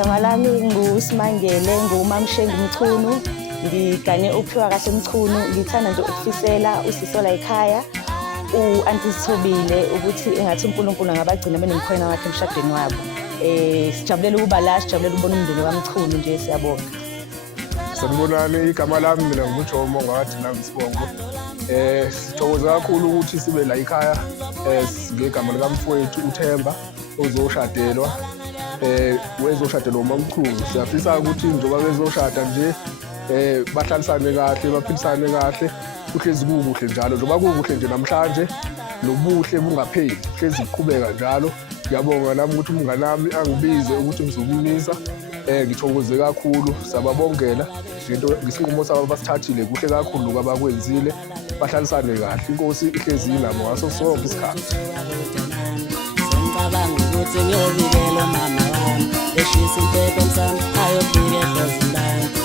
Igama lami nguSimangele, ngumamshengu Mchunu. Ngigane ukuphiwa kahle Mchunu. Ngithanda nje ukufisela usisi la ekhaya u-Auntie Zithobile ukuthi engathi uNkulunkulu angabagcina benomkhwena wakhe emshadweni wabo. Sijabulela ukuba la, sijabulela ukubona umndeni kaMchunu nje, siyabonga. Sanibonani, igama lami mina nguJomo ngathi nangisibongo. Sithokoza kakhulu ukuthi sibe la ekhaya ngegama likaMfowethu uThemba ozoshadelwa wezoshadelwa uMamkhulu. Siyafisa ukuthi njengoba bezoshada nje bahlalisane kahle, baphilisane kahle, kuhlezi kukuhle njalo. Njengoba kukuhle nje namhlanje nobuhle bungapheli, hlezi kuqhubeka njalo. Ngiyabonga nami ukuthi umngane wami angibize ukuthi ngizomumisa. Ngithokoze kakhulu, sababongela ngesinqumo sabo basithathile kuhle kakhulu abakwenzile, bahlalisane kahle. Inkosi ihlezi nabo ngaso sonke isikhathi. Ngicabanga ukuthi ngiyobikela umama wami eshisa impepho msami ayobika edlozini lami.